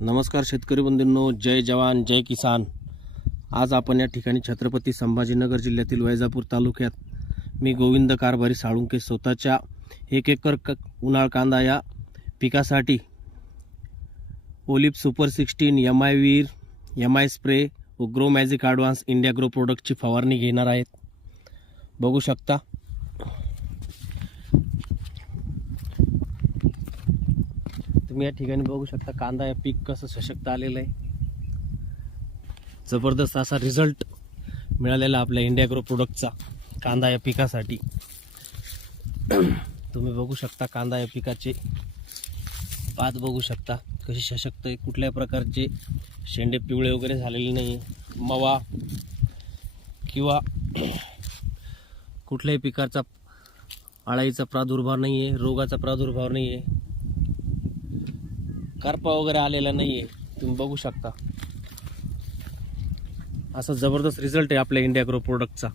नमस्कार शेतकरी बंधूंनो, जय जवान जय किसान। आज आपण या ठिकाणी छत्रपती संभाजीनगर जिल्ह्यातील वैजापूर तालुक्यात मी गोविंद कारभारी साळुंके स्वतःच्या 1 एकर उन्हाळ कांदा या पिकासाठी ओलिप सुपर 16 MI वीर MI स्प्रे व grow magic advance India grow प्रोडक्टची फवारणी घेणार आहेत। बघू शकता तुम्ही या ठिकाणी बघू शकता कांदा या पीक कसं सशक्त आलेलं आहे। जबरदस्त असा रिझल्ट मिळालेला आपल्या इंडिया ग्रो प्रोडक्टचा कांदा या पिकासाठी। तुम्ही बघू शकता कांदा या पिकाचे पात बघू शकता कशी सशक्त आहे, कुठल्या प्रकारचे शेंडे पिवळे वगैरे झालेले नाही, मवा किंवा कुठल्याही पिकाचा अळीचा प्रादुर्भाव नाही आहे, रोगाचा प्रादुर्भाव नाही आहे, करपा वगैरे आलेला नाही आहे। तुम्ही बघू शकता असा जबरदस्त रिझल्ट आहे आपल्या इंडिया ग्रो प्रोडक्टचा।